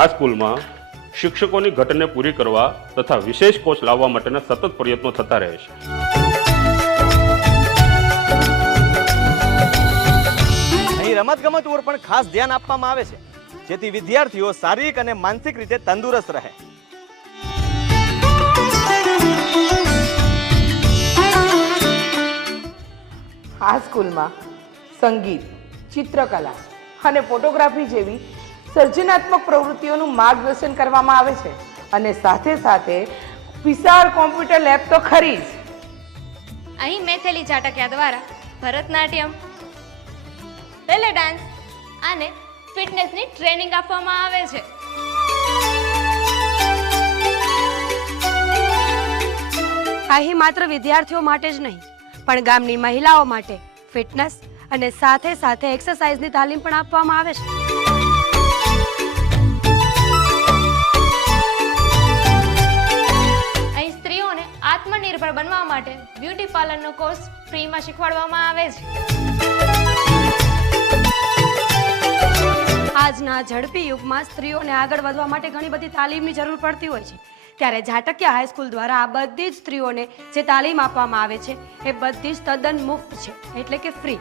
આ સ્કૂલમાં શિક્ષકોની ઘટને પૂરી કરવા તથા વિશેષ કોચ લાવવા માટેના સતત પ્રયત્નો થતા રહે છે. અહીં રમતગમત ઉપર પણ ખાસ ધ્યાન આપવામાં આવે છે, જેથી વિદ્યાર્થીઓ શારીરિક અને માનસિક રીતે તંદુરસ્ત રહે. આ સ્કૂલમાં સંગીત, ચિત્રકલા અને ફોટોગ્રાફી જેવી સર્જનાત્મક પ્રવૃત્તિઓનું માર્ગદર્શન કરવામાં આવે છે અને સાથે સાથે વિશાળ કોમ્પ્યુટર લેબ તો ખરી જ. અહીં મેથેલી ઝાટકિયા દ્વારા ભરતનાટ્યમ, બેલે ડાન્સ અને ફિટનેસની ટ્રેનિંગ આપવામાં આવે છે. અહીં માત્ર વિદ્યાર્થીઓ માટે જ નહીં પણ ગામની મહિલાઓ માટે ફિટનેસ અને સાથે સાથે એક્સરસાઇઝની તાલીમ પણ આપવામાં આવે છે. અહીં સ્ત્રીઓને આત્મનિર્ભર બનવા માટે બ્યુટી પાર્લરનો કોર્સ ફ્રીમાં શીખવાડવામાં આવે છે. આજના ઝડપી યુગમાં સ્ત્રીઓને આગળ વધવા માટે ઘણી બધી તાલીમની જરૂર પડતી હોય છે, ત્યારે ઝાટકિયા હાઈસ્કૂલ દ્વારા આ બધી જ સ્ત્રીઓને જે તાલીમ આપવામાં આવે છે એ બધી જ તદ્દન મુફ્ત છે, એટલે કે ફ્રી.